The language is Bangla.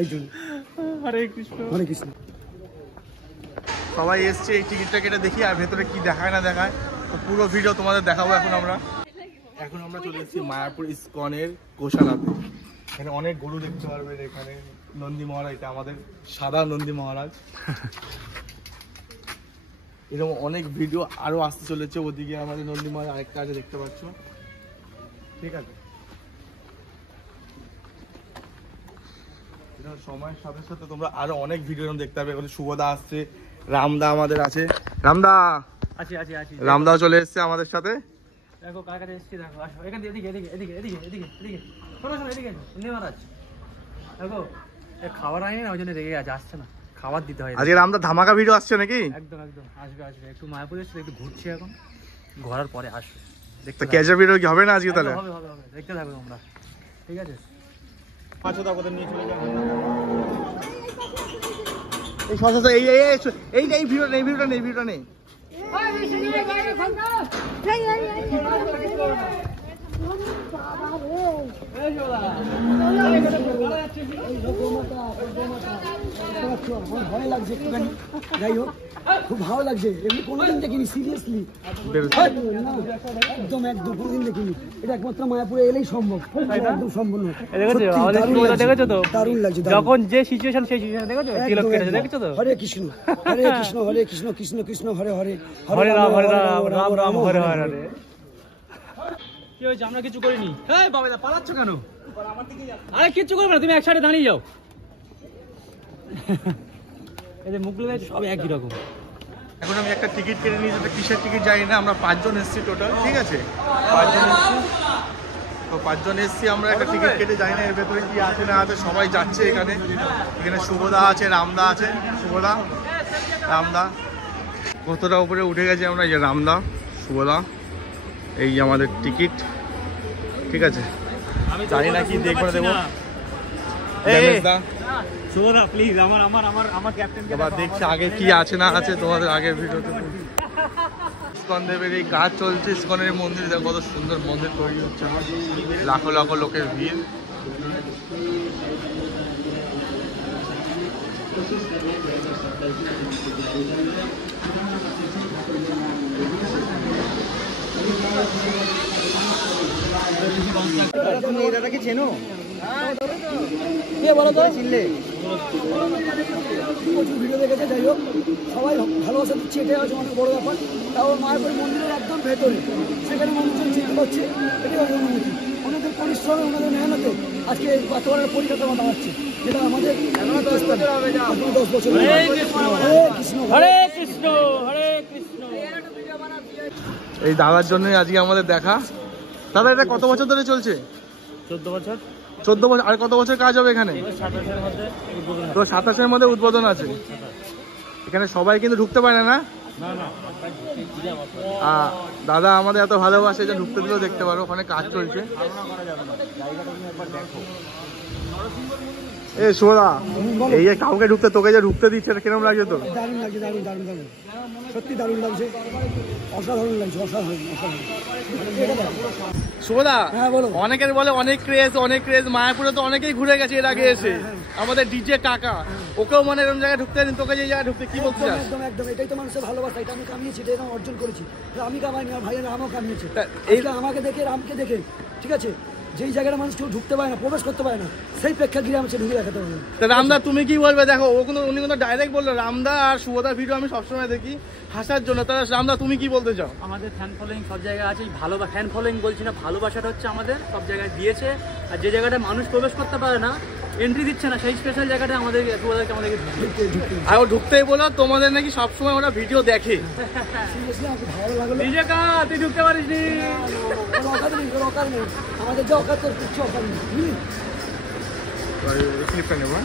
এই জন্য। হরে কৃষ্ণ হরে কৃষ্ণ। সবাই এসছে এই টিকিটটা কেটে দেখি আর ভেতরে কি দেখায় না দেখায়, তো পুরো ভিডিও তোমাদের দেখাবো। এখন আমরা চলে এসেছি মায়াপুর ইসকনের গোশালাতে। এখানে অনেক গরু দেখতে পারবেন, এখানে নন্দী মহারাজ, এটা আমাদের সাদা নন্দী মহারাজ। এরকম অনেক ভিডিও আরো আসতে চলেছে। ওদিকে আমাদের নন্দী মহারাজ আরেকটা আছে, দেখতে পাচ্ছ। ঠিক আছে, সময়ের সাথে সাথে তোমরা আরো অনেক ভিডিও দেখতে পাবে। এখানে শুভদা আসছে, রামদা আমাদের আছে। রামদা আছি আছি আছি। রামদাও চলে এসছে আমাদের সাথে। দেখো কার কাছে এসেছি, দেখো আসো এখান থেকে, এদিকে এদিকে এদিকে এদিকে এদিকে এদিকে শোনো শোনো, এদিকে নন্দী মহারাজ দেখো, খাবার আনি না, ওই জন্য রেগে আছে, আসছে না, খাবার দিতে হয়। আজকে রামদা ধামাকা ভিডিও আসছে নাকি? একদম একদম, আসবে আসবে। একটু মায়াপুর এসেছে, একটু ঘুরছি এখন, ঘোরার পরে আসবে। দেখতে ক্যাচের ভিডিও কি হবে না আজকে? তাহলে হবে হবে হবে, দেখতে থাকো তোমরা, ঠিক আছে? এই ভিডিওটা নেই। ভয় লাগছে একটুখানি, যাই হোক খুব ভালো লাগছে। এমনি কোনোদিন দেখিনি, সিরিয়াসলি একদম একদম কোনোদিন দেখিনি। এটা একমাত্র মায়াপুরে এলেই সম্ভব, একদম সম্পূর্ণ। দেখেছো তো দারুণ লাগছে, যখন যে সিচুয়েশন সেই সিচুয়েশন দেখেছো, তিলক কেটেছে, দেখেছো তো? হরে কৃষ্ণ হরে কৃষ্ণ হরে কৃষ্ণ কৃষ্ণ কৃষ্ণ হরে হরে, হরে রাম হরে রাম রাম রাম হরে হরে। কি হয়েছে? আমরা কিছু করিনি। এই বাবা পালাচ্ছ কেন? আরে কিচ্ছু করবে না, তুমি এক সাইডে দাঁড়িয়ে যাও। এদের মুখগুলো সব একই রকম। এখন আমি একটা টিকিট কেটে নিয়েছি, কিসের টিকিট জানি না। আমরা 5 জন এসেছি টোটাল, ঠিক আছে? 5 জন এসেছি, তো 5 জন এসেছি আমরা। একটা টিকিট কেটে যাই না, এর ভেতরে কি আছে না আছে সবাই যাচ্ছে। এখানে শুভদা আছে, রামদা আছে। শুভদা রামদা কতটা উপরে উঠে গেছে আমরা। এই যে রামদা, শুভদা, এই যে আমাদের টিকিট, ঠিক আছে? জানি না কি দেখবো না দেবো। শুভদা প্লিজ, আমার ক্যাপ্টেনকে এবার দেখছি আগে কি আছে না আছে তোমাদের আগের ভিডিওতে। ইসকন দেবের এই কাজ চলছে, ইসকনের মন্দির দেখো কত সুন্দর মন্দির তৈরি হচ্ছে, লাখো লাখো লোকের ভিড়। তুমি এই দাদাকে চেনো? প্রচুর ভিডিও দেখেছে, যাই হোক সবাই ভালোবাসা দিচ্ছে, এটাই হচ্ছে অনেক বড় ব্যাপার। তাও মায়াপুর মন্দিরের একদম ভেতরে, সেখানে মানুষজন চিন্তা করছে, এটাই হচ্ছে অনুমতি। ওনাদের পরিশ্রমে, ওনাদের মেহনতে আজকে এত বড় পরিকাঠামো দাঁড়াচ্ছে, যেটা আমাদের 10 বছর। হরে কৃষ্ণ হরে কৃষ্ণ হরে কৃষ্ণ। এই দাদার জন্যই আজকে আমাদের দেখা। দাদা এটা কত বছর ধরে চলছে? 14 বছর। 14 বছর। আর কত বছর কাজ হবে এখানে? 27-এর মধ্যে উদ্বোধন। তো 27-এর মধ্যে উদ্বোধন আছে। এখানে সবাই কিন্তু ঢুকতে পারে না। দাদা আমাদের এত ভালোবাসে যে ঢুকতে দিলেও দেখতে পারো, ওখানে কাজ চলছে। এ শুভদা, এই যে কাউকে ঢুকতে, তোকে যে ঢুকতে দিচ্ছে, এটা কিরকম লাগছে তো? দারুণ লাগছে, দারুণ দারুণ দারুণ, সত্যি দারুণ লাগছে, অসাধারণ লাগছে, অসাধারণ অসাধারণ। শুভদা, হ্যাঁ বলো। অনেকের বলে অনেক ক্রেজ, মায়াপুরে তো অনেকেই ঘুরে গেছে এর আগে এসে। আমাদের ডিজে কাকা, ওকেও মানে এরকম জায়গায় ঢুকতে দিন, তোকে যে জায়গায় ঢুকতে কি বলতে চাস? একদম একদম, এটাই তো মানুষের ভালোবাসা, এটা আমি কামিয়েছি, এটা অর্জন করেছি। আমি কামাইনি, আমার ভাইয়ের রামও কামিয়েছে। এইটা আমাকে দেখে, রামকে দেখে, ঠিক আছে, যেই জায়গাটা মানুষ কেউ ঢুকতে পারে না, প্রবেশ করতে পারে না, সেই প্রেক্ষাগৃহে আমি ঢুকে দেখাতে পারবো। রামদা তুমি কি বলবে? দেখো উনি কিন্তু ডাইরেক্ট বললো, রামদা আর শুভদার ভিডিও আমি সবসময় দেখি হাসার জন্য। তাহলে রামদা তুমি কি বলতে চাও? আমাদের ফ্যান ফলোয়িং সব জায়গায় আছে। ভালো ফ্যান ফলোয়িং বলছি না, ভালোবাসাটা হচ্ছে আমাদের সব জায়গায় দিয়েছে। আর যে জায়গাটা মানুষ প্রবেশ করতে পারে না, এন্ট্রি দিচ্ছে না, সেই স্পেশাল জায়গাটা আমাদেরকে আর ঢুকতেই বলো। তোমাদের নাকি সবসময় ওরা ভিডিও দেখে। ভালো লাগলো, নিজে কা তুই ঢুকতে পারিস নি, আমাদের যে অকাত কিছু অকাত নেই। ক্লিপটা নেবো।